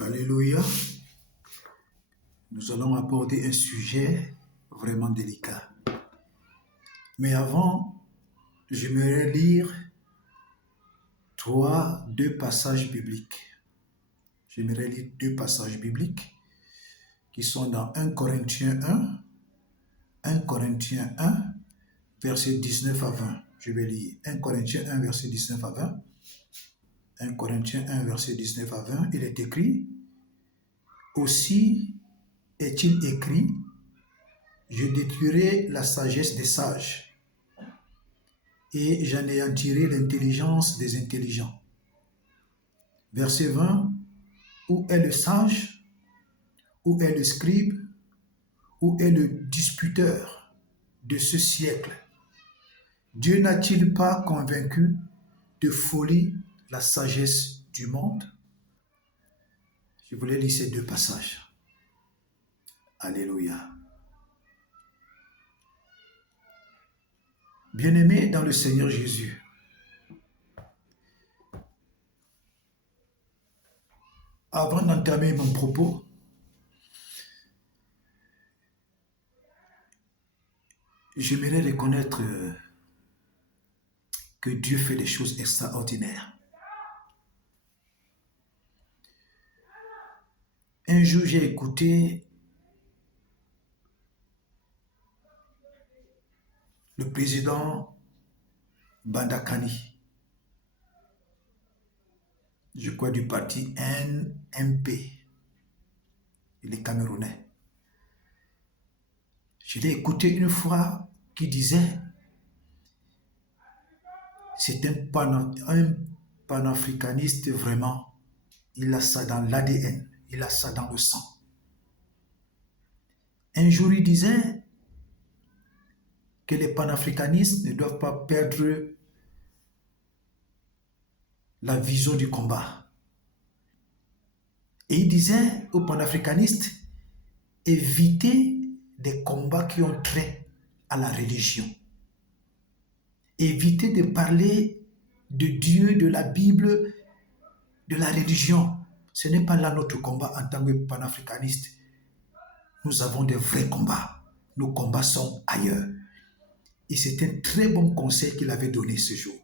Alléluia. Nous allons aborder un sujet vraiment délicat. Mais avant, j'aimerais lire deux passages bibliques. J'aimerais lire deux passages bibliques qui sont dans 1 Corinthiens 1, versets 19 à 20. Je vais lire 1 Corinthiens 1, verset 19 à 20. 1 Corinthiens 1, verset 19 à 20, il est écrit: Aussi est-il écrit, je détruirai la sagesse des sages et j'anéantirai l'intelligence des intelligents. Verset 20, où est le sage? Où est le scribe? Où est le disputeur de ce siècle? Dieu n'a-t-il pas convaincu de folie la sagesse du monde? Je voulais lire ces deux passages. Alléluia. Bien-aimés dans le Seigneur Jésus, avant d'entamer mon propos, j'aimerais reconnaître que Dieu fait des choses extraordinaires. Un jour, j'ai écouté le président Bandakani, je crois du parti NMP, il est camerounais. Je l'ai écouté une fois qui disait, c'est un panafricaniste vraiment, il a ça dans l'ADN, il a ça dans le sang. Un jour, il disait que les panafricanistes ne doivent pas perdre la vision du combat. Et il disait aux panafricanistes, évitez des combats qui ont trait à la religion. Évitez de parler de Dieu, de la Bible, de la religion. Ce n'est pas là notre combat en tant que panafricanistes. Nous avons de vrais combats. Nos combats sont ailleurs. Et c'est un très bon conseil qu'il avait donné ce jour.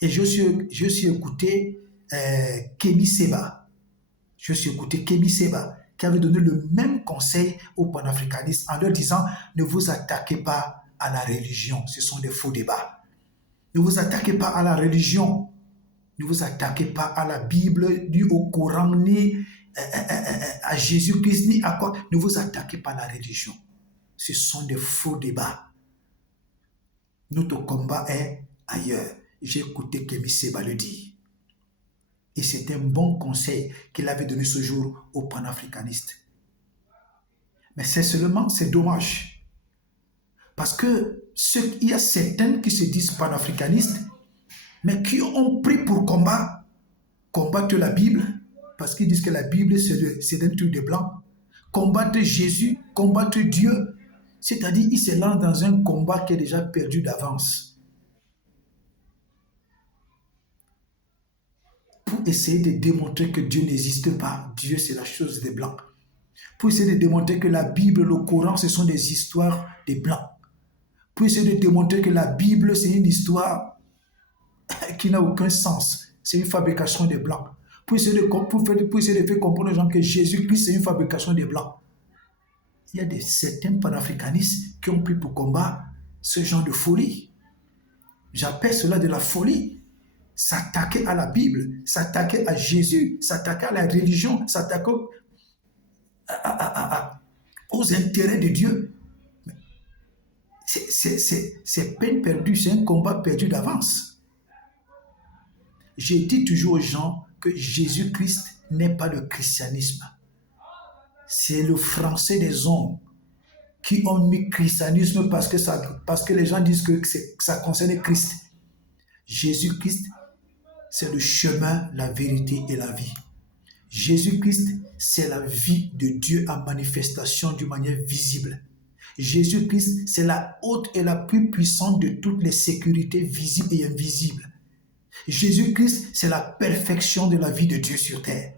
Et je suis écouté Kémy Séba. Je suis écouté Kémy Séba qui avait donné le même conseil aux panafricanistes en leur disant ne vous attaquez pas à la religion, ce sont des faux débats. Ne vous attaquez pas à la religion, ne vous attaquez pas à la Bible, ni au Coran, ni à Jésus-Christ, ni à quoi. Ne vous attaquez pas à la religion. Ce sont des faux débats. Notre combat est ailleurs. J'ai écouté Kémy Séba le dire. Et c'est un bon conseil qu'il avait donné ce jour aux panafricanistes. Mais c'est dommage. Parce que il y a certains qui se disent panafricanistes, mais qui ont pris pour combattre la Bible, parce qu'ils disent que la Bible c'est un truc de blanc. Combattre Jésus, combattre Dieu. C'est-à-dire qu'ils se lancent dans un combat qui est déjà perdu d'avance. Pour essayer de démontrer que Dieu n'existe pas. Dieu, c'est la chose des Blancs. Pour essayer de démontrer que la Bible, le Coran, ce sont des histoires des Blancs. Pour essayer de démontrer que la Bible, c'est une histoire qui n'a aucun sens. C'est une fabrication des Blancs. Pour essayer de faire comprendre aux gens que Jésus-Christ, c'est une fabrication des Blancs. Il y a certains panafricanistes qui ont pris pour combat ce genre de folie. J'appelle cela de la folie. S'attaquer à la Bible, s'attaquer à Jésus, s'attaquer à la religion, s'attaquer aux intérêts de Dieu. C'est peine perdue, c'est un combat perdu d'avance. J'ai dit toujours aux gens que Jésus-Christ n'est pas le christianisme. C'est le français des hommes qui ont mis christianisme parce que les gens disent que ça concerne Christ. Jésus-Christ, c'est le chemin, la vérité et la vie. Jésus-Christ, c'est la vie de Dieu en manifestation d'une manière visible. Jésus-Christ, c'est la haute et la plus puissante de toutes les sécurités visibles et invisibles. Jésus-Christ, c'est la perfection de la vie de Dieu sur terre.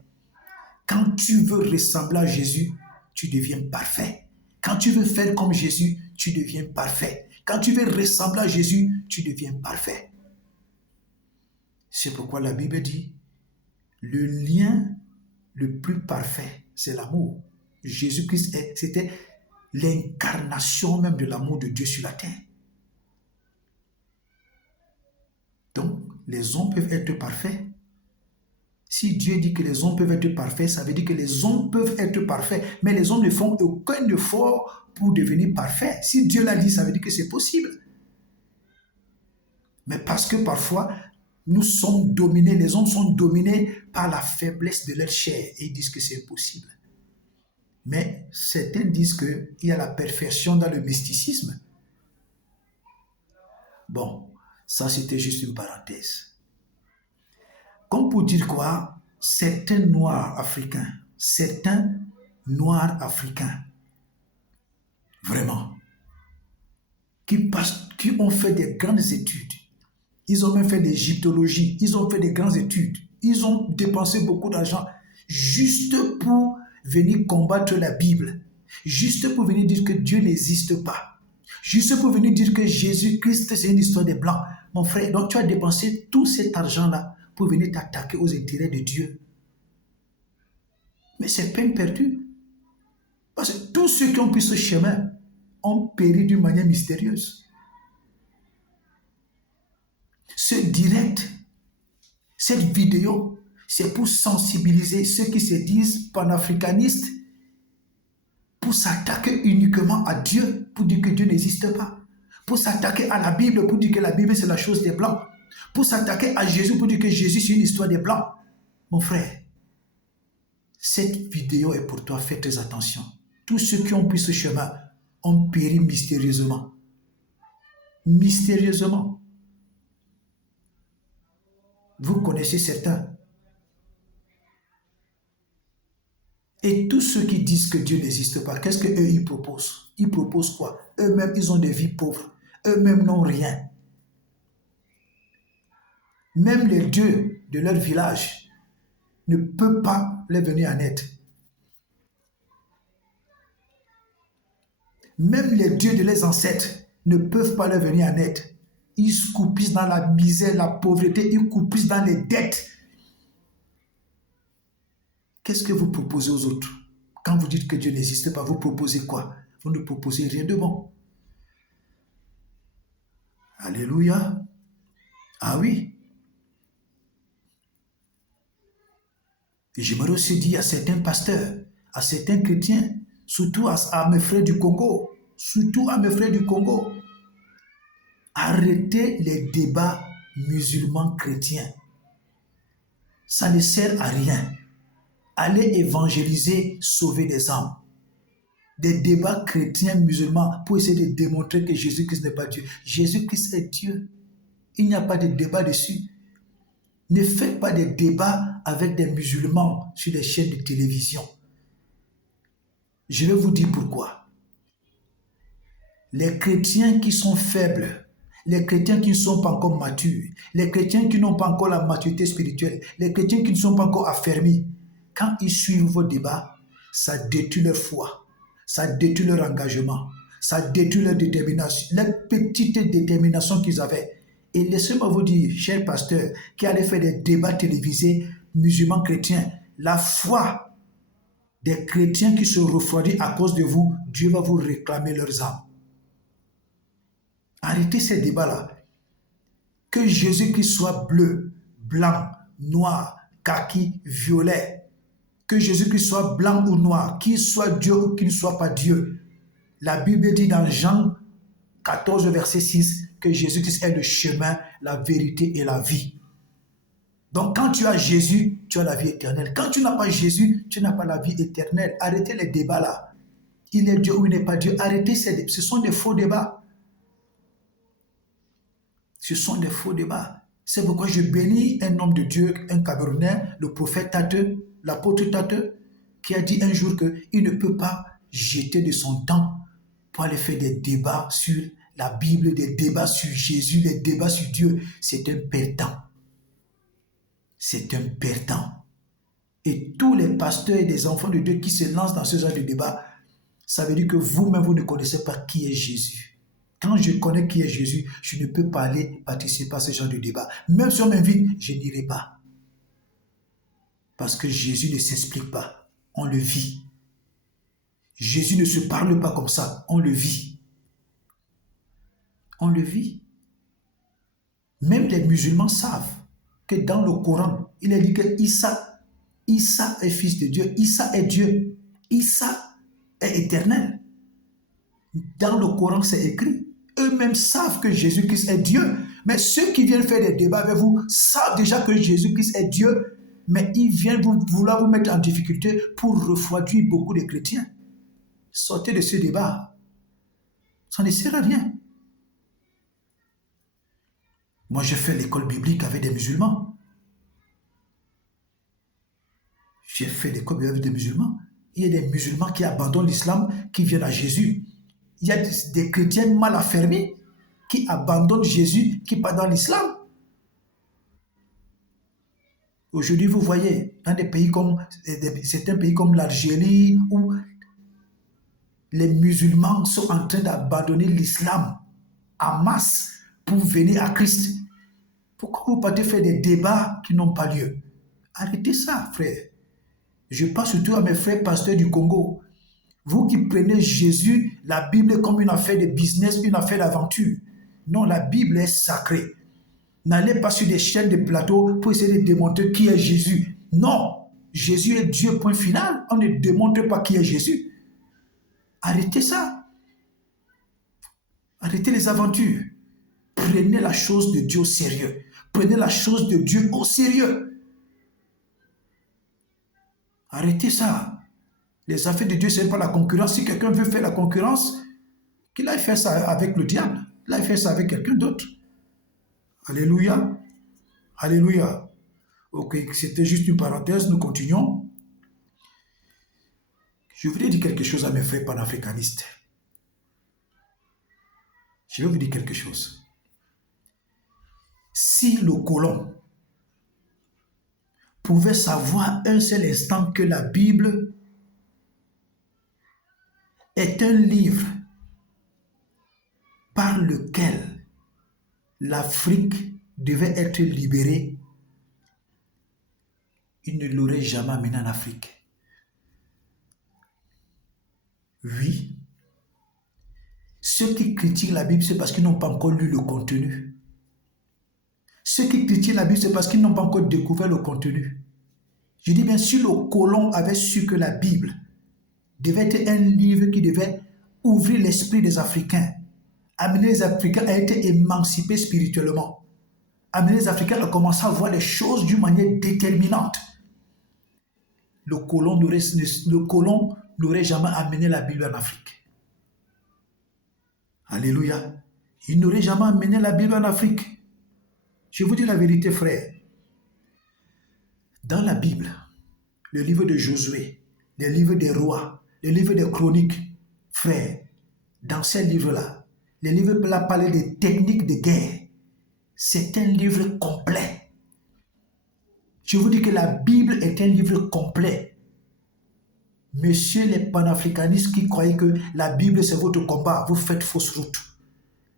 Quand tu veux ressembler à Jésus, tu deviens parfait. Quand tu veux faire comme Jésus, tu deviens parfait. Quand tu veux ressembler à Jésus, tu deviens parfait. C'est pourquoi la Bible dit, le lien le plus parfait, c'est l'amour. Jésus-Christ, c'était l'incarnation même de l'amour de Dieu sur la terre. Donc, les hommes peuvent être parfaits. Si Dieu dit que les hommes peuvent être parfaits, ça veut dire que les hommes peuvent être parfaits, mais les hommes ne font aucun effort pour devenir parfaits. Si Dieu l'a dit, ça veut dire que c'est possible. Mais parce que parfois, nous sommes dominés, les hommes sont dominés par la faiblesse de leur chair et ils disent que c'est impossible. Mais certains disent qu'il y a la perfection dans le mysticisme. Bon, ça c'était juste une parenthèse. Comme pour dire quoi, certains noirs africains, vraiment, qui ont fait des grandes études, ils ont même fait de l'égyptologie, ils ont fait des grandes études, ils ont dépensé beaucoup d'argent juste pour venir combattre la Bible, juste pour venir dire que Dieu n'existe pas, juste pour venir dire que Jésus-Christ c'est une histoire des Blancs. Mon frère, donc tu as dépensé tout cet argent-là pour venir t'attaquer aux intérêts de Dieu. Mais c'est peine perdue. Parce que tous ceux qui ont pris ce chemin ont péri d'une manière mystérieuse. Ce direct, cette vidéo, c'est pour sensibiliser ceux qui se disent panafricanistes, pour s'attaquer uniquement à Dieu, pour dire que Dieu n'existe pas, pour s'attaquer à la Bible, pour dire que la Bible c'est la chose des Blancs, pour s'attaquer à Jésus, pour dire que Jésus c'est une histoire des Blancs. Mon frère, cette vidéo est pour toi, fais très attention. Tous ceux qui ont pris ce chemin ont péri mystérieusement. Mystérieusement. Vous connaissez certains. Et tous ceux qui disent que Dieu n'existe pas, qu'est-ce qu'eux ils proposent? Ils proposent quoi? Eux-mêmes, ils ont des vies pauvres. Eux-mêmes n'ont rien. Même les dieux de leur village ne peuvent pas les venir en aide. Même les dieux de leurs ancêtres ne peuvent pas leur venir en aide. Ils se coupissent dans la misère, la pauvreté, ils coupissent dans les dettes. Qu'est-ce que vous proposez aux autres? Quand vous dites que Dieu n'existe pas, vous proposez quoi? Vous ne proposez rien de bon. Alléluia. Ah oui. Et j'aimerais aussi dire à certains pasteurs, à certains chrétiens, surtout à mes frères du Congo, arrêtez les débats musulmans chrétiens. Ça ne sert à rien. Allez évangéliser, sauver des âmes. Des débats chrétiens musulmans pour essayer de démontrer que Jésus-Christ n'est pas Dieu. Jésus-Christ est Dieu. Il n'y a pas de débat dessus. Ne faites pas des débats avec des musulmans sur les chaînes de télévision. Je vais vous dire pourquoi. Les chrétiens qui sont faibles, les chrétiens qui ne sont pas encore matures, les chrétiens qui n'ont pas encore la maturité spirituelle, les chrétiens qui ne sont pas encore affermis, quand ils suivent vos débats, ça détruit leur foi, ça détruit leur engagement, ça détruit leur détermination, la petite détermination qu'ils avaient. Et laissez-moi vous dire, chers pasteurs, qui allaient faire des débats télévisés musulmans chrétiens, la foi des chrétiens qui se refroidissent à cause de vous, Dieu va vous réclamer leurs âmes. Arrêtez ces débats-là. Que Jésus-Christ soit bleu, blanc, noir, kaki, violet. Que Jésus-Christ soit blanc ou noir, qu'il soit Dieu ou qu'il ne soit pas Dieu. La Bible dit dans Jean 14, verset 6, que Jésus-Christ est le chemin, la vérité et la vie. Donc quand tu as Jésus, tu as la vie éternelle. Quand tu n'as pas Jésus, tu n'as pas la vie éternelle. Arrêtez les débats là. Il est Dieu ou il n'est pas Dieu. Arrêtez ces débats. Ce sont des faux débats. Ce sont des faux débats. C'est pourquoi je bénis un homme de Dieu, un Camerounais, le prophète Tate, l'apôtre Tate, qui a dit un jour qu'il ne peut pas jeter de son temps pour aller faire des débats sur la Bible, des débats sur Jésus, des débats sur Dieu. C'est un perdant. C'est un perdant. Et tous les pasteurs et des enfants de Dieu qui se lancent dans ce genre de débat, ça veut dire que vous-même, vous ne connaissez pas qui est Jésus. Quand je connais qui est Jésus, je ne peux pas aller participer à ce genre de débat. Même si on m'invite, je n'irai pas. Parce que Jésus ne s'explique pas, on le vit. Jésus ne se parle pas comme ça, on le vit. On le vit. Même les musulmans savent que dans le Coran, il est dit que Issa est fils de Dieu, Issa est Dieu, Issa est éternel. Dans le Coran, c'est écrit. Eux-mêmes savent que Jésus-Christ est Dieu. Mais ceux qui viennent faire des débats avec vous savent déjà que Jésus-Christ est Dieu, mais ils viennent vouloir vous mettre en difficulté pour refroidir beaucoup de chrétiens. Sortez de ce débat. Ça ne sert à rien. Moi, j'ai fait l'école biblique avec des musulmans. J'ai fait l'école biblique avec des musulmans. Il y a des musulmans qui abandonnent l'islam, qui viennent à Jésus. Il y a des chrétiens mal affermis qui abandonnent Jésus, qui partent dans l'islam. Aujourd'hui, vous voyez, dans des pays comme certains pays comme l'Algérie, où les musulmans sont en train d'abandonner l'islam en masse pour venir à Christ. Pourquoi vous partez faire des débats qui n'ont pas lieu? Arrêtez ça, frère. Je parle surtout à mes frères pasteurs du Congo. Vous qui prenez Jésus, la Bible comme une affaire de business, une affaire d'aventure. Non, la Bible est sacrée. N'allez pas sur des chaînes de plateau pour essayer de démontrer qui est Jésus. Non, Jésus est Dieu, point final. On ne démontre pas qui est Jésus. Arrêtez ça. Arrêtez les aventures. Prenez la chose de Dieu au sérieux. Prenez la chose de Dieu au sérieux. Arrêtez ça. Les affaires de Dieu, ce n'est pas la concurrence. Si quelqu'un veut faire la concurrence, qu'il aille faire ça avec le diable. Qu'il aille faire ça avec quelqu'un d'autre. Alléluia. Alléluia. Ok, c'était juste une parenthèse, nous continuons. Je voudrais dire quelque chose à mes frères panafricanistes. Je vais vous dire quelque chose. Si le colon pouvait savoir un seul instant que la Bible est un livre par lequel l'Afrique devait être libérée, il ne l'aurait jamais amené en Afrique. Oui. Ceux qui critiquent la Bible, c'est parce qu'ils n'ont pas encore lu le contenu. Ceux qui critiquent la Bible, c'est parce qu'ils n'ont pas encore découvert le contenu. Je dis bien, si le colon avait su que la Bible devait être un livre qui devait ouvrir l'esprit des Africains, amener les Africains à être émancipés spirituellement, amener les Africains à commencer à voir les choses d'une manière déterminante, le colon n'aurait jamais amené la Bible en Afrique. Alléluia. Il n'aurait jamais amené la Bible en Afrique. Je vous dis la vérité, frère. Dans la Bible, le livre de Josué, le livre des rois, le livre des chroniques, frère, dans ces livres-là, les livres-là parlent des techniques de guerre. C'est un livre complet. Je vous dis que la Bible est un livre complet. Messieurs les panafricanistes qui croyaient que la Bible c'est votre combat, vous faites fausse route.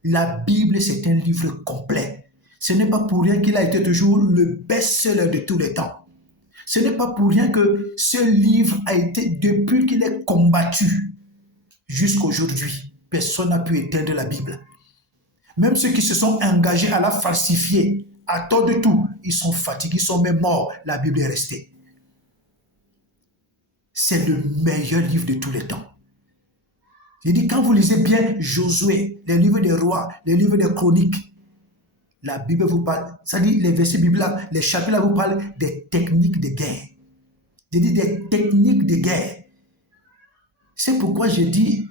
La Bible c'est un livre complet. Ce n'est pas pour rien qu'il a été toujours le best-seller de tous les temps. Ce n'est pas pour rien que ce livre a été, depuis qu'il est combattu jusqu'à aujourd'hui, personne n'a pu éteindre la Bible. Même ceux qui se sont engagés à la falsifier, à tort de tout, ils sont fatigués, ils sont même morts, la Bible est restée. C'est le meilleur livre de tous les temps. Je dis, quand vous lisez bien Josué, les livres des rois, les livres des chroniques, la Bible vous parle, ça dit les versets bibliques, les chapitres là vous parlent des techniques de guerre. Je dis des techniques de guerre. C'est pourquoi je dis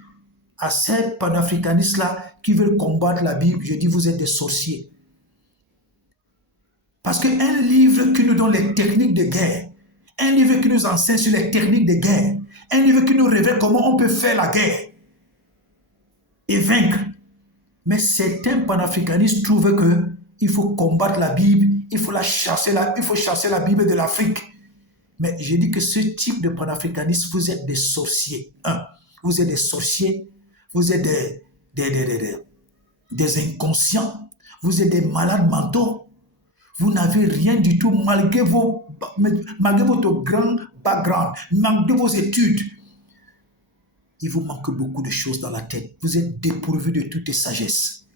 à ces panafricanistes là qui veulent combattre la Bible, je dis vous êtes des sorciers. Parce qu'un livre qui nous donne les techniques de guerre, un livre qui nous enseigne sur les techniques de guerre, un livre qui nous révèle comment on peut faire la guerre et vaincre. Mais certains panafricanistes trouvent qu'il faut combattre la Bible, il faut chasser la Bible de l'Afrique. Mais j'ai dit que ce type de panafricanisme, vous êtes des sorciers. Vous êtes des sorciers, vous êtes des inconscients, vous êtes des malades mentaux. Vous n'avez rien du tout malgré votre grand background, malgré vos études. Il vous manque beaucoup de choses dans la tête. Vous êtes dépourvus de toute sagesse.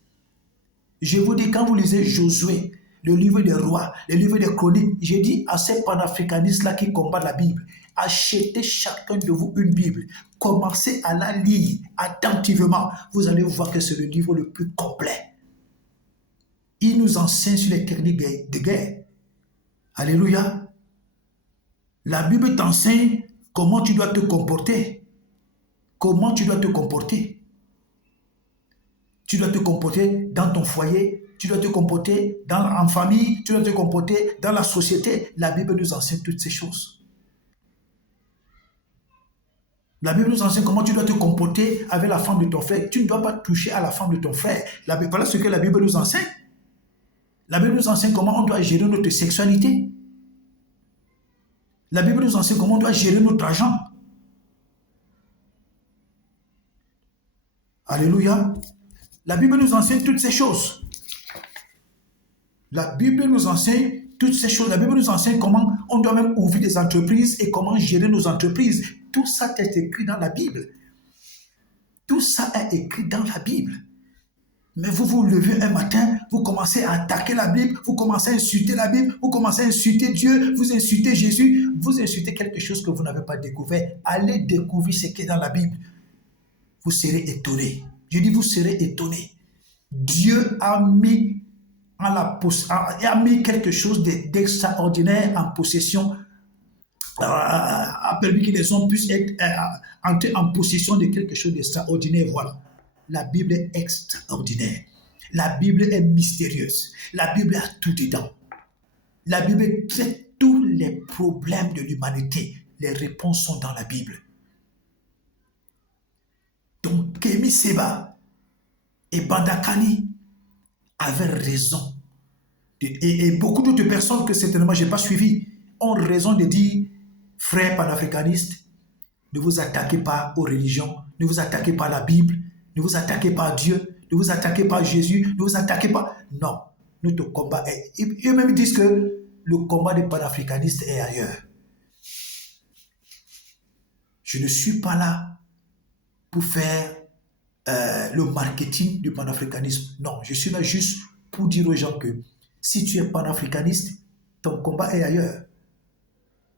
Je vous dis, quand vous lisez Josué, le livre des rois, le livre des chroniques, j'ai dit à ces panafricanistes-là qui combattent la Bible, achetez chacun de vous une Bible. Commencez à la lire attentivement. Vous allez voir que c'est le livre le plus complet. Il nous enseigne sur les techniques de guerre. Alléluia. La Bible t'enseigne comment tu dois te comporter. Comment tu dois te comporter. Tu dois te comporter dans ton foyer, tu dois te comporter en famille, tu dois te comporter dans la société. La Bible nous enseigne toutes ces choses. La Bible nous enseigne comment tu dois te comporter avec la femme de ton frère. Tu ne dois pas toucher à la femme de ton frère. Voilà ce que la Bible nous enseigne. La Bible nous enseigne comment on doit gérer notre sexualité. La Bible nous enseigne comment on doit gérer notre argent. Alléluia. La Bible nous enseigne toutes ces choses. La Bible nous enseigne toutes ces choses. La Bible nous enseigne comment on doit même ouvrir des entreprises et comment gérer nos entreprises. Tout ça est écrit dans la Bible. Tout ça est écrit dans la Bible. Mais vous vous levez un matin, vous commencez à attaquer la Bible, vous commencez à insulter la Bible, vous commencez à insulter Dieu, vous insultez Jésus, vous insultez quelque chose que vous n'avez pas découvert. Allez découvrir ce qui est dans la Bible. Vous serez étonnés. Je dis, vous serez étonnés. Dieu a mis quelque chose d'extraordinaire en possession, a permis que les hommes puissent entrer en possession de quelque chose d'extraordinaire. Voilà. La Bible est extraordinaire. La Bible est mystérieuse. La Bible a tout dedans. La Bible traite tous les problèmes de l'humanité. Les réponses sont dans la Bible. Donc, Kémy Séba et Bandakani avaient raison. Et beaucoup d'autres personnes que certainement je n'ai pas suivies ont raison de dire, frères panafricanistes, ne vous attaquez pas aux religions, ne vous attaquez pas à la Bible, ne vous attaquez pas à Dieu, ne vous attaquez pas à Jésus, ne vous attaquez pas. Non, notre combat est... Eux-mêmes disent que le combat des panafricanistes est ailleurs. Je ne suis pas là pour faire le marketing du panafricanisme. Non, je suis là juste pour dire aux gens que si tu es panafricaniste, ton combat est ailleurs.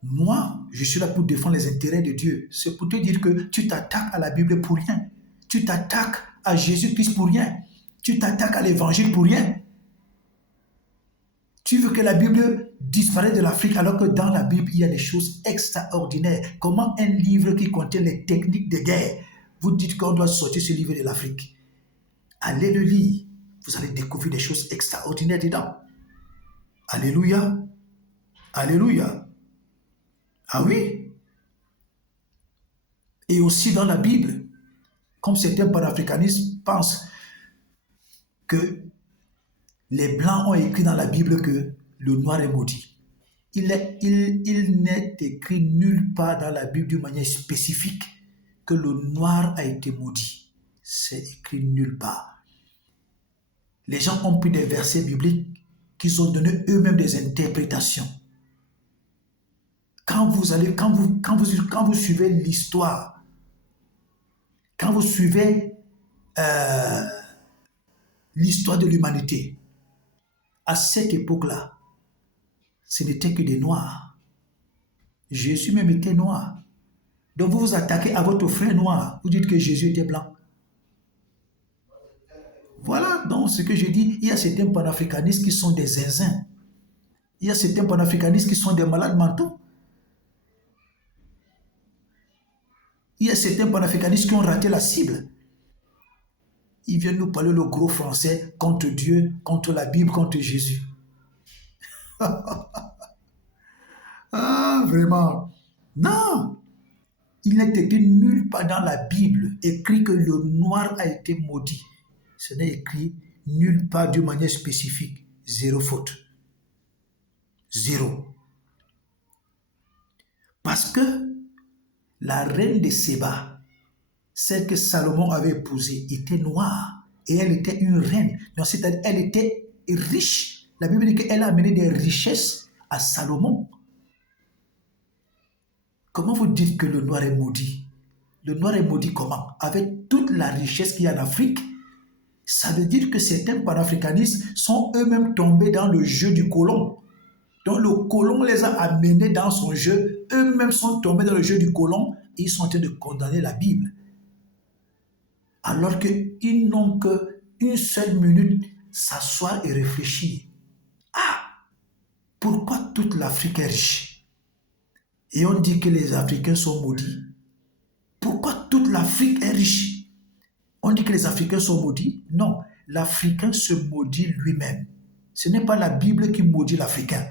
Moi, je suis là pour défendre les intérêts de Dieu. C'est pour te dire que tu t'attaques à la Bible pour rien. Tu t'attaques à Jésus-Christ pour rien. Tu t'attaques à l'évangile pour rien. Tu veux que la Bible disparaisse de l'Afrique alors que dans la Bible, il y a des choses extraordinaires. Comment un livre qui contient les techniques de guerre, vous dites qu'on doit sortir ce livre de l'Afrique. Allez le lire. Vous allez découvrir des choses extraordinaires dedans. Alléluia. Alléluia. Ah oui. Et aussi dans la Bible, comme certains panafricanistes pensent que les Blancs ont écrit dans la Bible que le noir est maudit. Il n'est écrit nulle part dans la Bible d'une manière spécifique que le noir a été maudit. C'est écrit nulle part. Les gens ont pris des versets bibliques qu'ils ont donné eux-mêmes des interprétations. Quand vous suivez l'histoire, quand vous suivez l'histoire de l'humanité, à cette époque-là, ce n'était que des noirs. Jésus même était noir. Donc vous vous attaquez à votre frère noir. Vous dites que Jésus était blanc. Voilà donc ce que je dis. Il y a certains panafricanistes qui sont des zinzins. Il y a certains panafricanistes qui sont des malades mentaux. Il y a certains panafricanistes qui ont raté la cible. Ils viennent nous parler le gros français contre Dieu, contre la Bible, contre Jésus. Ah, vraiment. Non. Il n'est écrit nulle part dans la Bible écrit que le noir a été maudit. Ce n'est écrit nulle part d'une manière spécifique. Zéro faute. Zéro. Parce que la reine de Séba, celle que Salomon avait épousée, était noire. Et elle était une reine. Donc, c'est-à-dire elle était riche. La Bible dit qu'elle a amené des richesses à Salomon. Comment vous dites que le noir est maudit? Le noir est maudit comment? Avec toute la richesse qu'il y a en Afrique, ça veut dire que certains panafricanistes sont eux-mêmes tombés dans le jeu du colon. Donc le colon les a amenés dans son jeu, eux-mêmes sont tombés dans le jeu du colon et ils sont en train de condamner la Bible. Alors qu'ils n'ont qu'une seule minute s'asseoir et réfléchir. Ah, pourquoi toute l'Afrique est riche? Et on dit que les Africains sont maudits. Pourquoi toute l'Afrique est riche? On dit que les Africains sont maudits? Non, l'Africain se maudit lui-même. Ce n'est pas la Bible qui maudit l'Africain.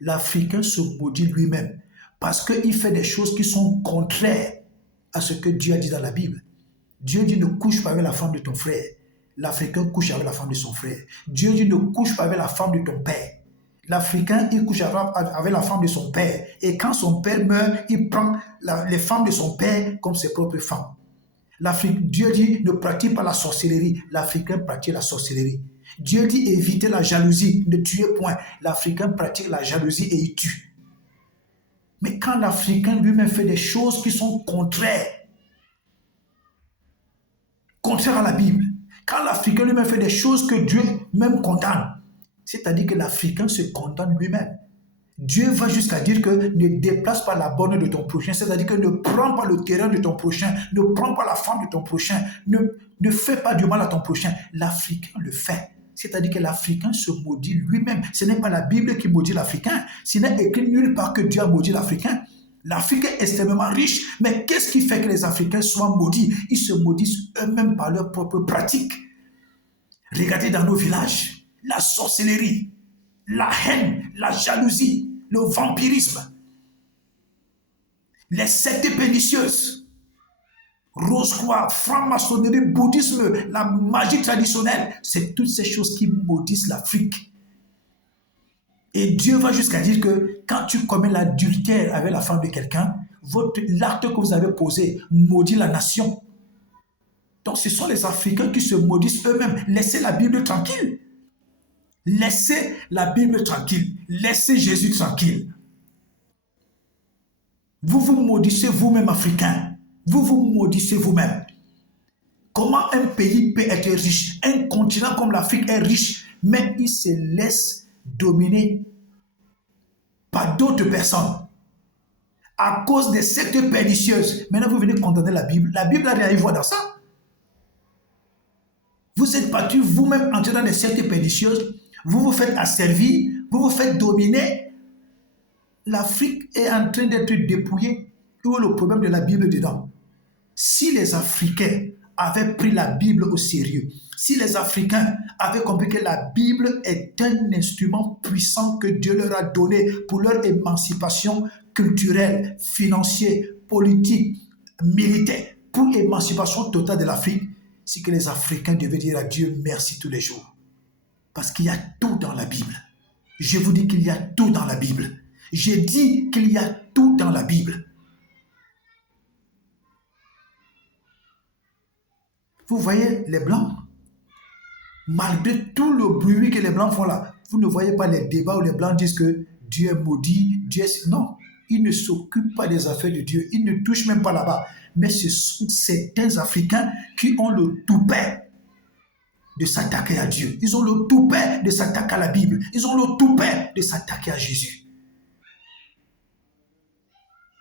L'Africain se maudit lui-même parce qu'il fait des choses qui sont contraires à ce que Dieu a dit dans la Bible. Dieu dit ne couche pas avec la femme de ton frère. L'Africain couche avec la femme de son frère. Dieu dit ne couche pas avec la femme de ton père. L'Africain, il couche avec la femme de son père. Et quand son père meurt, il prend les femmes de son père comme ses propres femmes. Dieu dit ne pratique pas la sorcellerie. L'Africain pratique la sorcellerie. Dieu dit évitez la jalousie, ne tuez point. L'Africain pratique la jalousie et il tue. Mais quand l'Africain lui-même fait des choses qui sont contraires à la Bible, quand l'Africain lui-même fait des choses que Dieu même condamne, c'est-à-dire que l'Africain se condamne lui-même. Dieu va jusqu'à dire que ne déplace pas la borne de ton prochain, c'est-à-dire que ne prends pas le terrain de ton prochain, ne prends pas la femme de ton prochain, ne fais pas du mal à ton prochain. L'Africain le fait. C'est-à-dire que l'Africain se maudit lui-même. Ce n'est pas la Bible qui maudit l'Africain. Ce n'est écrit nulle part que Dieu a maudit l'Africain. L'Afrique est extrêmement riche, mais qu'est-ce qui fait que les Africains soient maudits? Ils se maudissent eux-mêmes par leurs propres pratiques. Regardez dans nos villages, la sorcellerie, la haine, la jalousie, le vampirisme, les sectes pernicieuses, Rose-Croix, franc-maçonnerie, bouddhisme, la magie traditionnelle, c'est toutes ces choses qui maudissent l'Afrique. Et Dieu va jusqu'à dire que quand tu commets l'adultère avec la femme de quelqu'un, l'acte que vous avez posé maudit la nation. Donc ce sont les Africains qui se maudissent eux-mêmes. Laissez la Bible tranquille. Laissez la Bible tranquille. Laissez Jésus tranquille. Vous vous maudissez vous-même, Africains. Vous vous maudissez vous-même. Comment un pays peut être riche? Un continent comme l'Afrique est riche, mais il se laisse dominer par d'autres personnes à cause des sectes pernicieuses. Maintenant, vous venez condamner la Bible. La Bible n'a rien à voir dans ça. Vous êtes battus vous-même entrer dans des sectes pernicieuses. Vous vous faites asservir, vous vous faites dominer. L'Afrique est en train d'être dépouillée. Où est le problème de la Bible dedans? Si les Africains avaient pris la Bible au sérieux, si les Africains avaient compris que la Bible est un instrument puissant que Dieu leur a donné pour leur émancipation culturelle, financière, politique, militaire, pour l'émancipation totale de l'Afrique, c'est que les Africains devaient dire à Dieu merci tous les jours. Parce qu'il y a tout dans la Bible. Je vous dis qu'il y a tout dans la Bible. J'ai dit qu'il y a tout dans la Bible. Vous voyez les Blancs, malgré tout le bruit que les Blancs font là, vous ne voyez pas les débats où les Blancs disent que Dieu est maudit, Dieu est... Non, ils ne s'occupent pas des affaires de Dieu, ils ne touchent même pas là-bas. Mais ce sont certains Africains qui ont le toupet de s'attaquer à Dieu. Ils ont le toupet de s'attaquer à la Bible. Ils ont le toupet de s'attaquer à Jésus.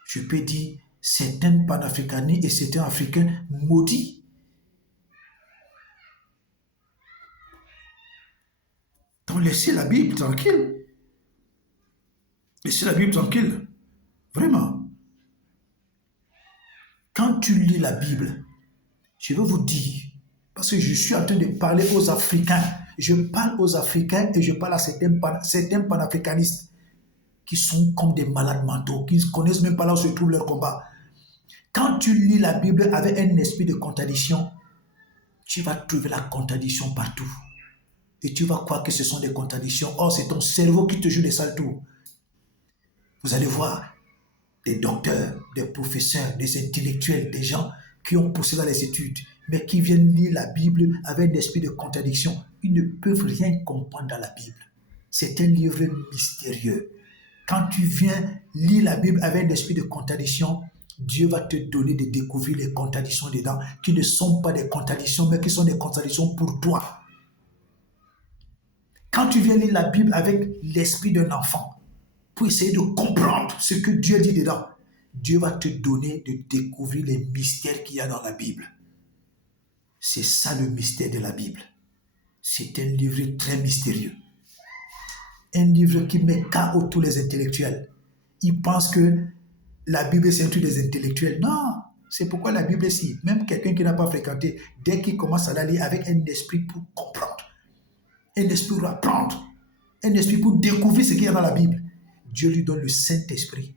Je peux dire, certains panafricanistes et certains Africains maudits. Donc laissez la Bible tranquille. Laissez la Bible tranquille. Vraiment. Quand tu lis la Bible, je veux vous dire, parce que je suis en train de parler aux Africains, je parle aux Africains et je parle à certains panafricanistes qui sont comme des malades mentaux, qui ne connaissent même pas là où se trouve leur combat. Quand tu lis la Bible avec un esprit de contradiction, tu vas trouver la contradiction partout. Et tu vas croire que ce sont des contradictions. Or, c'est ton cerveau qui te joue des sales tours. Vous allez voir. des docteurs, des professeurs, des intellectuels, des gens qui ont poussé dans les études, mais qui viennent lire la Bible avec un esprit de contradiction. Ils ne peuvent rien comprendre dans la Bible. C'est un livre mystérieux. Quand tu viens lire la Bible avec un esprit de contradiction, Dieu va te donner de découvrir les contradictions dedans, qui ne sont pas des contradictions, mais qui sont des contradictions pour toi. Quand tu viens lire la Bible avec l'esprit d'un enfant, pour essayer de comprendre ce que Dieu dit dedans, Dieu va te donner de découvrir les mystères qu'il y a dans la Bible. C'est ça le mystère de la Bible. C'est un livre très mystérieux. Un livre qui met KO tous les intellectuels. Ils pensent que la Bible, c'est un truc des intellectuels. Non, c'est pourquoi la Bible, si même quelqu'un qui n'a pas fréquenté, dès qu'il commence à la lire avec un esprit pour comprendre, un esprit pour apprendre, un esprit pour découvrir ce qu'il y a dans la Bible, Dieu lui donne le Saint-Esprit.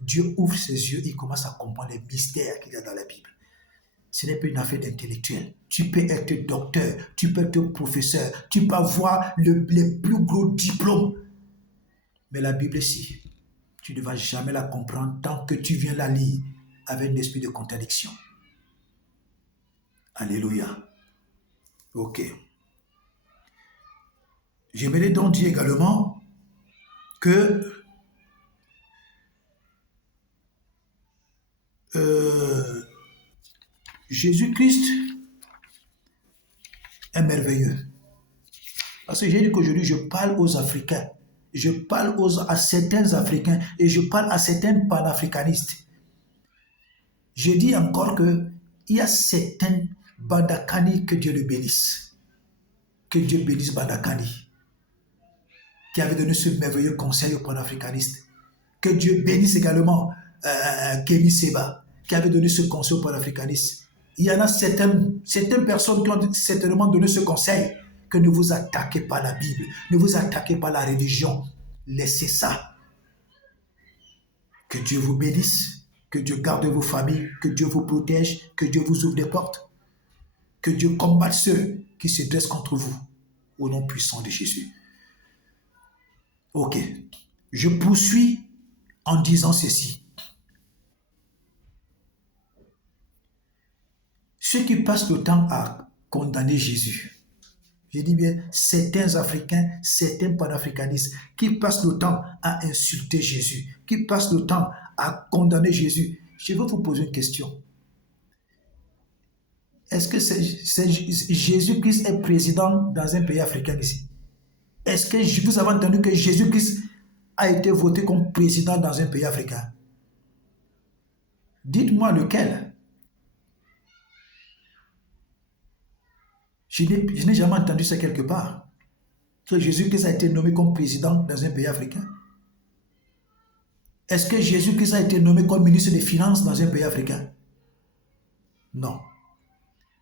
Dieu ouvre ses yeux et il commence à comprendre les mystères qu'il y a dans la Bible. Ce n'est pas une affaire d'intellectuel. Tu peux être docteur, tu peux être professeur, tu peux avoir les plus gros diplômes. Mais la Bible, si, tu ne vas jamais la comprendre tant que tu viens la lire avec un esprit de contradiction. Alléluia. Ok. J'aimerais donc dire également que Jésus-Christ est merveilleux. Parce que j'ai dit qu'aujourd'hui, je parle aux Africains. Je parle à certains Africains et je parle à certains panafricanistes. Je dis encore qu'il y a certains Bandakani, que Dieu le bénisse. Que Dieu bénisse Bandakani, qui avait donné ce merveilleux conseil aux panafricanistes. Que Dieu bénisse également Kémy Séba, qui avait donné ce conseil aux panafricanistes. Il y en a certaines personnes qui ont certainement donné ce conseil, que ne vous attaquez pas à la Bible, ne vous attaquez pas à la religion. Laissez ça. Que Dieu vous bénisse, que Dieu garde vos familles, que Dieu vous protège, que Dieu vous ouvre des portes, que Dieu combatte ceux qui se dressent contre vous, au nom puissant de Jésus. Ok, je poursuis en disant ceci. Ceux qui passent le temps à condamner Jésus, je dis bien certains Africains, certains panafricanistes qui passent le temps à insulter Jésus, qui passent le temps à condamner Jésus, je veux vous poser une question. Est-ce que Jésus-Christ est président dans un pays africain ici? Est-ce que vous avez entendu que Jésus-Christ a été voté comme président dans un pays africain? Dites-moi lequel. Je n'ai jamais entendu ça quelque part. Que Jésus-Christ a été nommé comme président dans un pays africain. Est-ce que Jésus-Christ a été nommé comme ministre des Finances dans un pays africain? Non.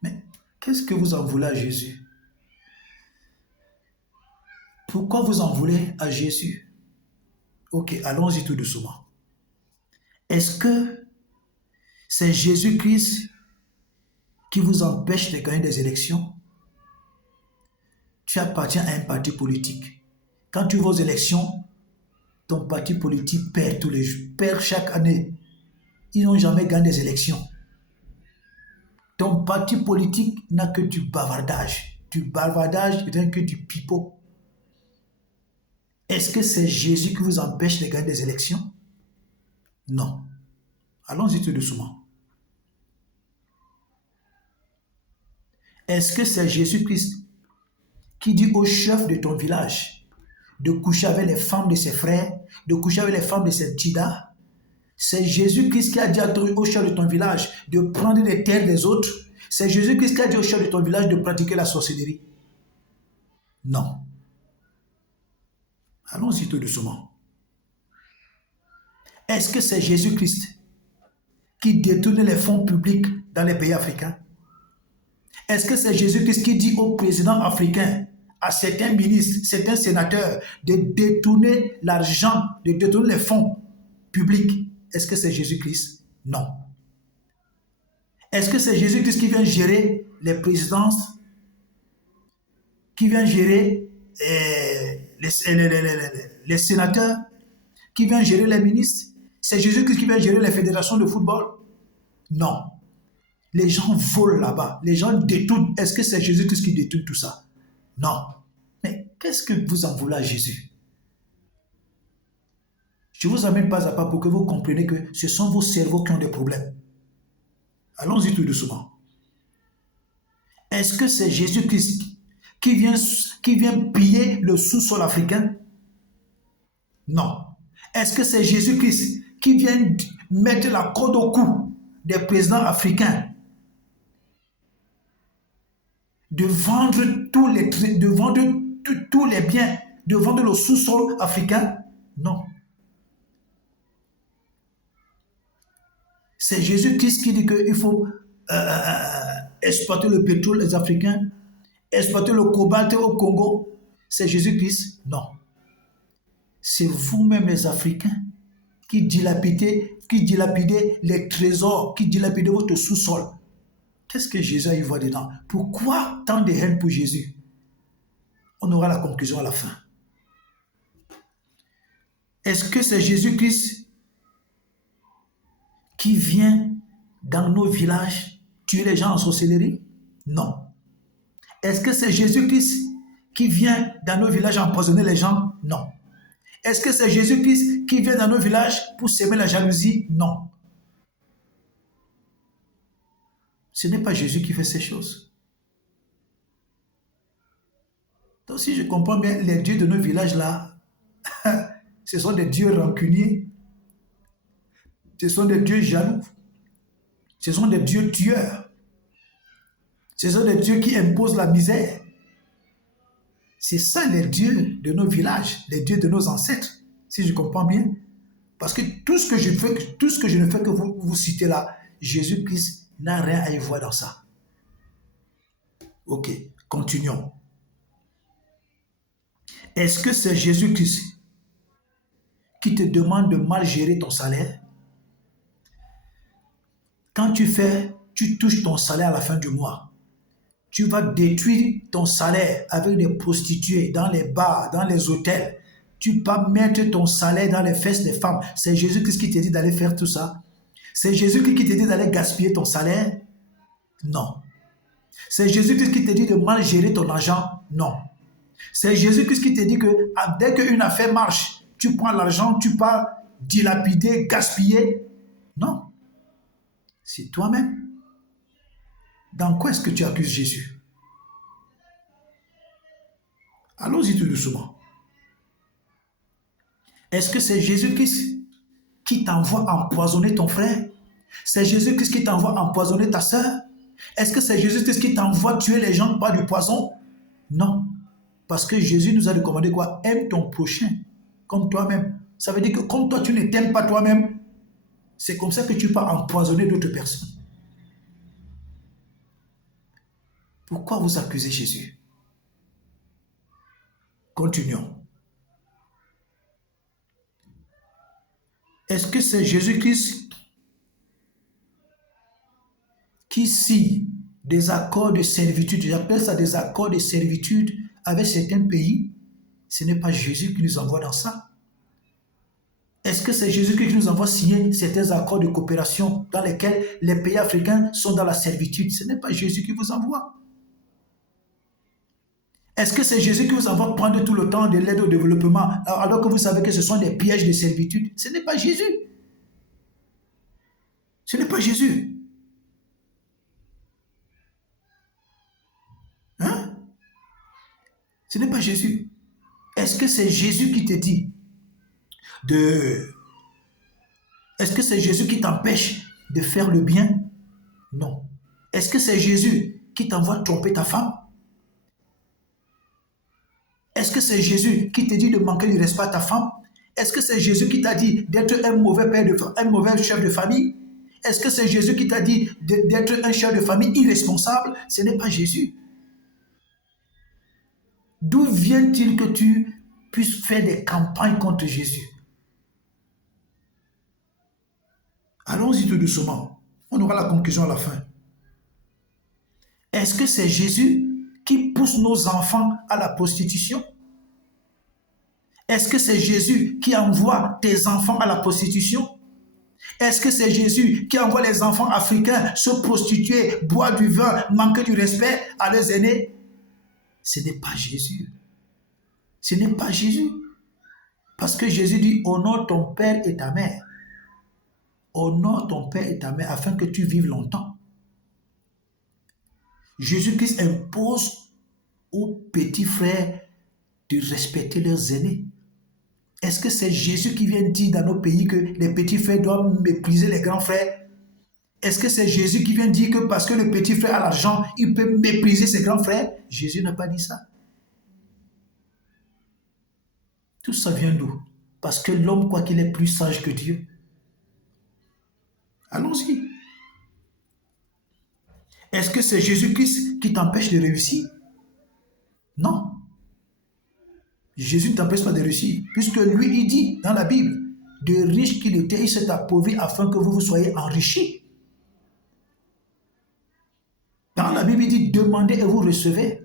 Mais qu'est-ce que vous en voulez à Jésus? Pourquoi vous en voulez à Jésus? Ok, allons-y tout doucement. Est-ce que c'est Jésus-Christ qui vous empêche de gagner des élections? Tu appartiens à un parti politique. Quand tu vas aux élections, ton parti politique perd tous les jours, perd chaque année. Ils n'ont jamais gagné des élections. Ton parti politique n'a que du bavardage. Du bavardage rien que du pipeau. Est-ce que c'est Jésus qui vous empêche de gagner des élections? Non. Allons-y tout doucement. Est-ce que c'est Jésus-Christ qui dit au chef de ton village de coucher avec les femmes de ses frères, de coucher avec les femmes de ses tidas? C'est Jésus-Christ qui a dit au chef de ton village de prendre les terres des autres? C'est Jésus-Christ qui a dit au chef de ton village de pratiquer la sorcellerie? Non. Allons-y tout doucement. Est-ce que c'est Jésus-Christ qui détourne les fonds publics dans les pays africains? Est-ce que c'est Jésus-Christ qui dit aux présidents africains, à certains ministres, certains sénateurs, de détourner l'argent, de détourner les fonds publics? Est-ce que c'est Jésus-Christ? Non. Est-ce que c'est Jésus-Christ qui vient gérer les présidences, qui vient gérer les sénateurs, qui vient gérer les ministres? c'est Jésus-Christ qui vient gérer les fédérations de football? Non. Les gens volent là-bas. Les gens détournent. Est-ce que c'est Jésus-Christ qui détourne tout ça? Non. Mais qu'est-ce que vous en voulez à Jésus? Je vous amène pas à pas pour que vous compreniez que ce sont vos cerveaux qui ont des problèmes. Allons-y tout doucement. Est-ce que c'est Jésus-Christ qui vient piller le sous-sol africain? Non. Est-ce que c'est Jésus-Christ qui vient mettre la corde au cou des présidents africains de vendre tous les biens, de vendre le sous-sol africain? Non. C'est Jésus-Christ qui dit qu'il faut exploiter le pétrole des Africains, exploiter le cobalt au Congo. C'est Jésus-Christ? Non. C'est vous-même les Africains qui dilapidez les trésors, qui dilapidez votre sous-sol. Qu'est-ce que Jésus y voit dedans? Pourquoi tant de haine pour Jésus? On aura la conclusion à la fin. Est-ce que c'est Jésus-Christ qui vient dans nos villages tuer les gens en sorcellerie? Non. Est-ce que c'est Jésus-Christ qui vient dans nos villages empoisonner les gens? Non. Est-ce que c'est Jésus-Christ qui vient dans nos villages pour s'aimer la jalousie? Non. Ce n'est pas Jésus qui fait ces choses. Donc si je comprends bien, les dieux de nos villages là, ce sont des dieux rancuniers. Ce sont des dieux jaloux. Ce sont des dieux tueurs. Ce sont des dieux qui imposent la misère. C'est ça les dieux de nos villages, les dieux de nos ancêtres, si je comprends bien. Parce que tout ce que je ne fais que vous citez là, Jésus-Christ n'a rien à y voir dans ça. Ok, continuons. Est-ce que c'est Jésus-Christ qui te demande de mal gérer ton salaire? Quand tu touches ton salaire à la fin du mois, tu vas détruire ton salaire avec des prostituées dans les bars, dans les hôtels. Tu vas mettre ton salaire dans les fesses des femmes. C'est Jésus-Christ qui te dit d'aller faire tout ça? C'est Jésus-Christ qui te dit d'aller gaspiller ton salaire? Non. C'est Jésus-Christ qui te dit de mal gérer ton argent? Non. C'est Jésus-Christ qui te dit que dès qu'une affaire marche, tu prends l'argent, tu pars dilapider, gaspiller? Non. C'est toi-même. Dans quoi est-ce que tu accuses Jésus? Allons-y tout doucement. Est-ce que c'est Jésus-Christ qui t'envoie empoisonner ton frère? C'est Jésus-Christ qui t'envoie empoisonner ta sœur? Est-ce que c'est Jésus-Christ qui t'envoie tuer les gens par du poison? Non. Parce que Jésus nous a recommandé quoi? Aime ton prochain comme toi-même. Ça veut dire que comme toi, tu ne t'aimes pas toi-même, c'est comme ça que tu peux empoisonner d'autres personnes. Pourquoi vous accusez Jésus? Continuons. Est-ce que c'est Jésus-Christ qui signe des accords de servitude? J'appelle ça des accords de servitude avec certains pays. Ce n'est pas Jésus qui nous envoie dans ça. Est-ce que c'est Jésus qui nous envoie signer certains accords de coopération dans lesquels les pays africains sont dans la servitude? Ce n'est pas Jésus qui vous envoie. Est-ce que c'est Jésus qui vous envoie prendre tout le temps de l'aide au développement alors que vous savez que ce sont des pièges de servitude? Ce n'est pas Jésus. Ce n'est pas Jésus. Hein? Ce n'est pas Jésus. Est-ce que c'est Jésus qui te dit Est-ce que c'est Jésus qui t'empêche de faire le bien? Non. Est-ce que c'est Jésus qui t'envoie tromper ta femme? Est-ce que c'est Jésus qui te dit de manquer de respect à ta femme? Est-ce que c'est Jésus qui t'a dit d'être un mauvais père, un mauvais chef de famille? Est-ce que c'est Jésus qui t'a dit d'être un chef de famille irresponsable? Ce n'est pas Jésus. D'où vient-il que tu puisses faire des campagnes contre Jésus? Allons-y tout doucement. On aura la conclusion à la fin. Est-ce que c'est Jésus qui pousse nos enfants à la prostitution? Est-ce que c'est Jésus qui envoie tes enfants à la prostitution? Est-ce que c'est Jésus qui envoie les enfants africains se prostituer, boire du vin, manquer du respect à leurs aînés? Ce n'est pas Jésus. Ce n'est pas Jésus. Parce que Jésus dit, honore ton père et ta mère. Honore ton père et ta mère afin que tu vives longtemps. Jésus-Christ impose aux petits frères de respecter leurs aînés. Est-ce que c'est Jésus qui vient dire dans nos pays que les petits frères doivent mépriser les grands frères? Est-ce que c'est Jésus qui vient dire que parce que le petit frère a l'argent, il peut mépriser ses grands frères? Jésus n'a pas dit ça. Tout ça vient d'où? Parce que l'homme croit qu'il est plus sage que Dieu. Allons-y. Est-ce que c'est Jésus-Christ qui t'empêche de réussir? Non. Jésus ne t'empêche pas de réussir, puisque lui, il dit dans la Bible, de riche qu'il était, il s'est appauvri afin que vous soyez enrichis. Dans la Bible, il dit, demandez et vous recevez.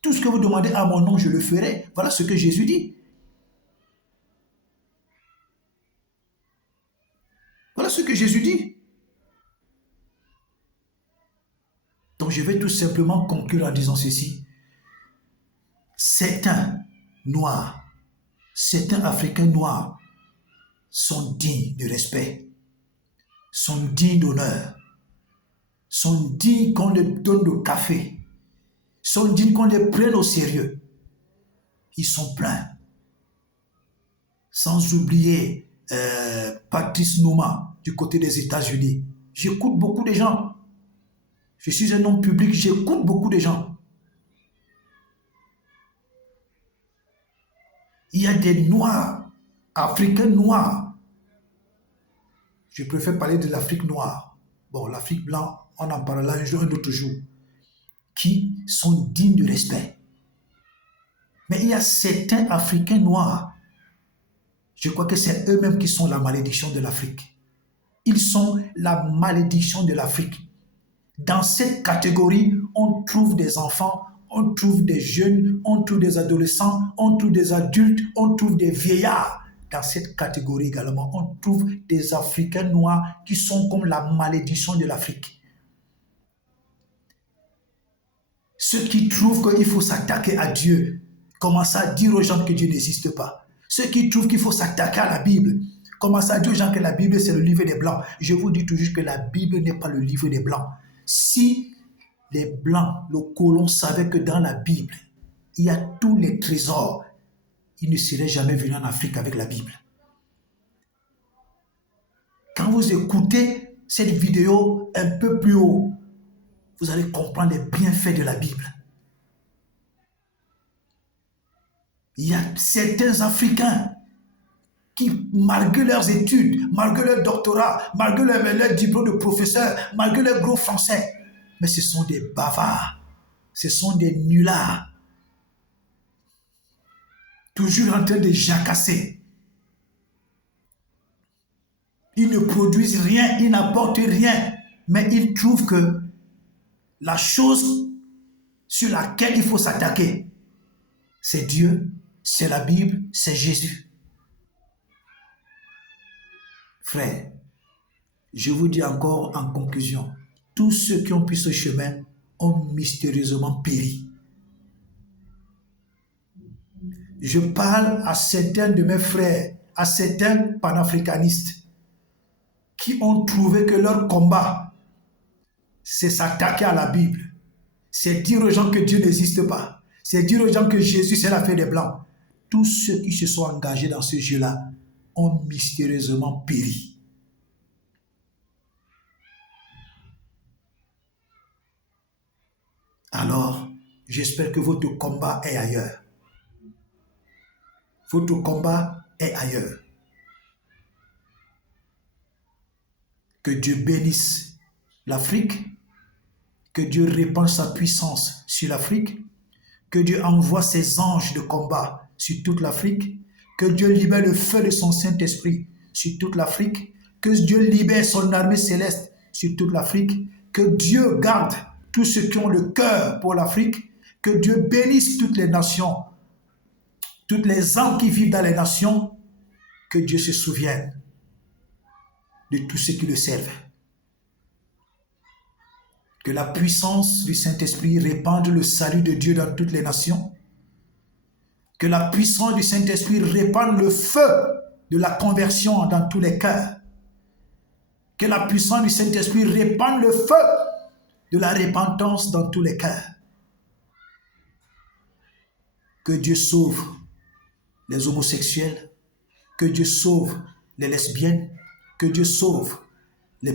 Tout ce que vous demandez à mon nom, je le ferai. Voilà ce que Jésus dit. Voilà ce que Jésus dit. Donc je vais tout simplement conclure en disant ceci. Certains noirs, certains Africains noirs sont dignes de respect, sont dignes d'honneur, sont dignes qu'on les donne le café, sont dignes qu'on les prenne au sérieux. Ils sont pleins. Sans oublier Patrice Nouma du côté des États-Unis. J'écoute beaucoup de gens. Je suis un homme public, j'écoute beaucoup de gens. Il y a des Noirs, Africains noirs. Je préfère parler de l'Afrique noire. Bon, l'Afrique blanche, on en parlera un jour, un autre jour. Qui sont dignes de respect. Mais il y a certains Africains noirs. Je crois que c'est eux-mêmes qui sont la malédiction de l'Afrique. Ils sont la malédiction de l'Afrique. Dans cette catégorie, on trouve des enfants, on trouve des jeunes, on trouve des adolescents, on trouve des adultes, on trouve des vieillards. Dans cette catégorie également, on trouve des Africains noirs qui sont comme la malédiction de l'Afrique. Ceux qui trouvent qu'il faut s'attaquer à Dieu, commencent à dire aux gens que Dieu n'existe pas. Ceux qui trouvent qu'il faut s'attaquer à la Bible, commencent à dire aux gens que la Bible c'est le livre des Blancs. Je vous dis toujours que la Bible n'est pas le livre des Blancs. Si les Blancs, le colon, savaient que dans la Bible, il y a tous les trésors, ils ne seraient jamais venus en Afrique avec la Bible. Quand vous écoutez cette vidéo un peu plus haut, vous allez comprendre les bienfaits de la Bible. Il y a certains Africains qui, malgré leurs études, malgré leur doctorat, malgré leur diplôme de professeur, malgré leur gros français, mais ce sont des bavards, ce sont des nullards, toujours en train de jacasser. Ils ne produisent rien, ils n'apportent rien, mais ils trouvent que la chose sur laquelle il faut s'attaquer, c'est Dieu, c'est la Bible, c'est Jésus. Frère, je vous dis encore en conclusion, tous ceux qui ont pris ce chemin ont mystérieusement péri. Je parle à certains de mes frères, à certains panafricanistes qui ont trouvé que leur combat, c'est s'attaquer à la Bible. C'est dire aux gens que Dieu n'existe pas. C'est dire aux gens que Jésus, c'est l'affaire des Blancs. Tous ceux qui se sont engagés dans ce jeu-là ont mystérieusement péri. Alors, j'espère que votre combat est ailleurs. Votre combat est ailleurs. Que Dieu bénisse l'Afrique, que Dieu répande sa puissance sur l'Afrique, que Dieu envoie ses anges de combat sur toute l'Afrique, que Dieu libère le feu de son Saint-Esprit sur toute l'Afrique, que Dieu libère son armée céleste sur toute l'Afrique, que Dieu garde tous ceux qui ont le cœur pour l'Afrique, que Dieu bénisse toutes les nations, toutes les âmes qui vivent dans les nations, que Dieu se souvienne de tous ceux qui le servent. Que la puissance du Saint-Esprit répande le salut de Dieu dans toutes les nations. Que la puissance du Saint-Esprit répande le feu de la conversion dans tous les cœurs. Que la puissance du Saint-Esprit répande le feu de la repentance dans tous les cœurs. Que Dieu sauve les homosexuels, que Dieu sauve les lesbiennes, que Dieu sauve les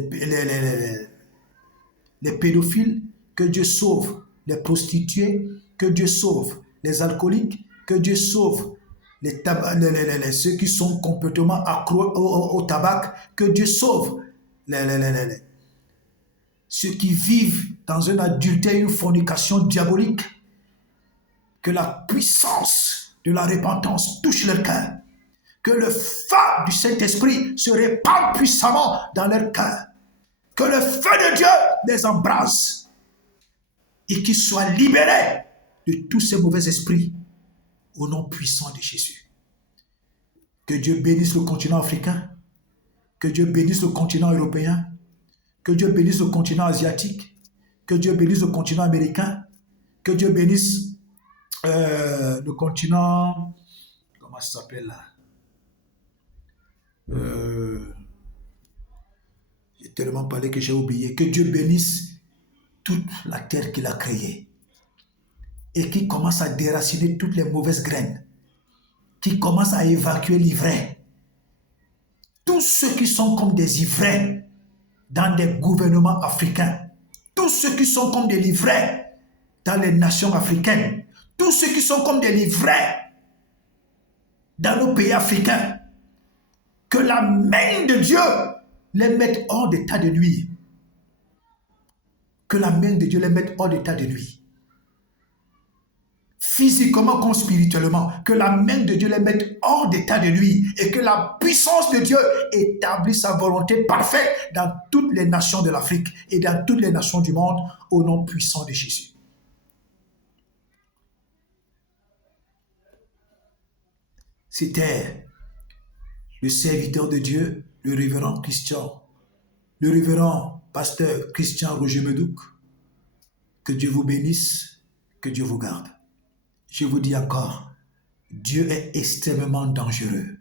pédophiles, que Dieu sauve les prostituées, que Dieu sauve les alcooliques, que Dieu sauve ceux qui sont complètement accros au tabac, que Dieu sauve ceux qui vivent dans un adultère, une fornication diabolique. Que la puissance de la repentance touche leur cœur. Que le feu du Saint-Esprit se répande puissamment dans leur cœur. Que le feu de Dieu les embrase et qu'ils soient libérés de tous ces mauvais esprits au nom puissant de Jésus. Que Dieu bénisse le continent africain, que Dieu bénisse le continent européen, que Dieu bénisse le continent asiatique, que Dieu bénisse le continent américain, que Dieu bénisse le continent, comment ça s'appelle là? J'ai tellement parlé que j'ai oublié. Que Dieu bénisse toute la terre qu'il a créée et qui commence à déraciner toutes les mauvaises graines, qui commence à évacuer l'ivraie. Tous ceux qui sont comme des ivraies dans des gouvernements africains, tous ceux qui sont comme des livrets dans les nations africaines, tous ceux qui sont comme des livrets dans nos pays africains, que la main de Dieu les mette hors d'état de nuire. Que la main de Dieu les mette hors d'état de nuire. Physiquement comme spirituellement, que la main de Dieu les mette hors d'état de nuire et que la puissance de Dieu établisse sa volonté parfaite dans toutes les nations de l'Afrique et dans toutes les nations du monde au nom puissant de Jésus. C'était le serviteur de Dieu, le révérend pasteur Christian Roger Medouk. Que Dieu vous bénisse, que Dieu vous garde. Je vous dis encore, Dieu est extrêmement dangereux.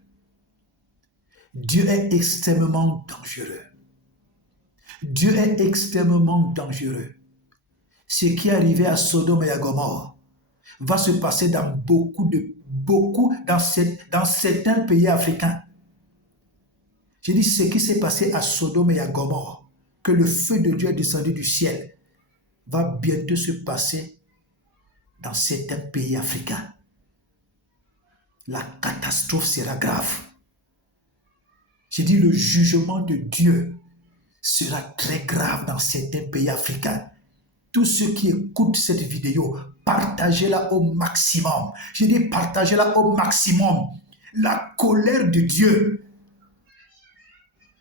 Dieu est extrêmement dangereux. Dieu est extrêmement dangereux. Ce qui est arrivé à Sodome et à Gomorrhe va se passer dans dans certains pays africains. J'ai dit ce qui s'est passé à Sodome et à Gomorrhe, que le feu de Dieu est descendu du ciel, va bientôt se passer dans certains pays africains. La catastrophe sera grave. J'ai dit le jugement de Dieu sera très grave dans certains pays africains. Tous ceux qui écoutent cette vidéo, partagez-la au maximum. J'ai dit partagez-la au maximum. La colère de Dieu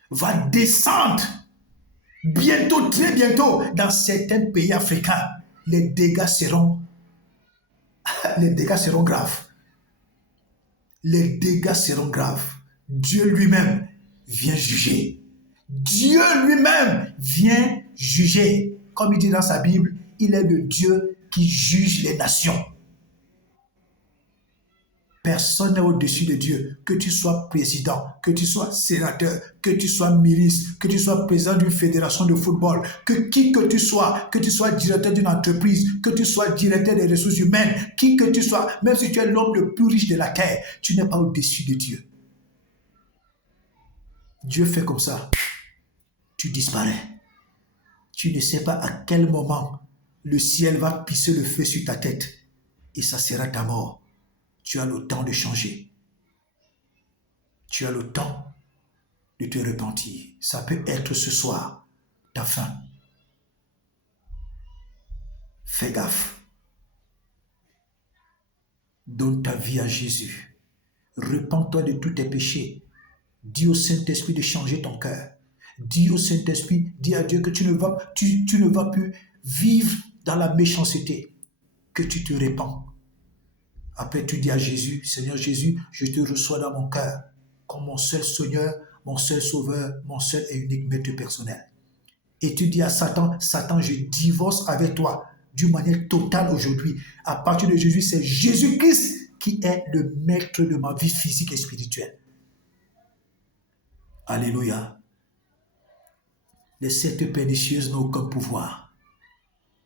va descendre bientôt, très bientôt, dans certains pays africains. Les dégâts seront graves. Les dégâts seront graves. Dieu lui-même vient juger. Dieu lui-même vient juger. Comme il dit dans sa Bible, il est le Dieu qui juge les nations. Personne n'est au-dessus de Dieu. Que tu sois président, que tu sois sénateur, que tu sois ministre, que tu sois président d'une fédération de football, que tu sois directeur d'une entreprise, que tu sois directeur des ressources humaines, qui que tu sois, même si tu es l'homme le plus riche de la terre, tu n'es pas au-dessus de Dieu. Dieu fait comme ça. Tu disparais. Tu ne sais pas à quel moment le ciel va pisser le feu sur ta tête et ça sera ta mort. Tu as le temps de changer. Tu as le temps de te repentir. Ça peut être ce soir, ta fin. Fais gaffe. Donne ta vie à Jésus. Repends-toi de tous tes péchés. Dis au Saint-Esprit de changer ton cœur. Dis au Saint-Esprit, dis à Dieu que tu ne vas plus vivre dans la méchanceté, que tu te répands. Après, tu dis à Jésus, Seigneur Jésus, je te reçois dans mon cœur comme mon seul Seigneur, mon seul sauveur, mon seul et unique maître personnel. Et tu dis à Satan, Satan, je divorce avec toi d'une manière totale aujourd'hui. À partir de Jésus, c'est Jésus-Christ qui est le maître de ma vie physique et spirituelle. Alléluia. Les sectes pernicieuses n'ont aucun pouvoir.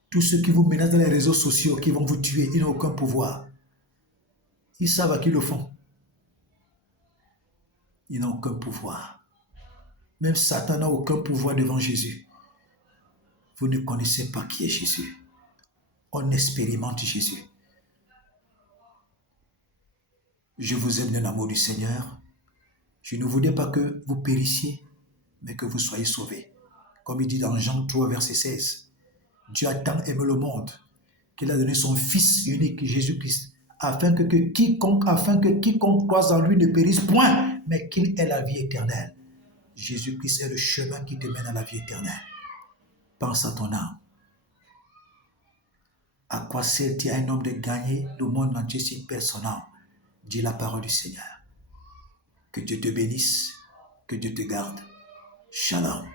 Tous ceux qui vous menacent dans les réseaux sociaux, qui vont vous tuer, ils n'ont aucun pouvoir. Ils savent à qui le font. Ils n'ont aucun pouvoir. Même Satan n'a aucun pouvoir devant Jésus. Vous ne connaissez pas qui est Jésus. On expérimente Jésus. Je vous aime dans l'amour du Seigneur. Je ne voudrais pas que vous périssiez, mais que vous soyez sauvés. Comme il dit dans Jean 3, verset 16. Dieu a tant aimé le monde qu'il a donné son Fils unique, Jésus-Christ, afin que quiconque croise en lui ne périsse point, mais qu'il ait la vie éternelle. Jésus-Christ est le chemin qui te mène à la vie éternelle. Pense à ton âme. À quoi sert-il à un homme de gagner le monde entier s'il perd son âme? Dis la parole du Seigneur. Que Dieu te bénisse, que Dieu te garde. Shalom.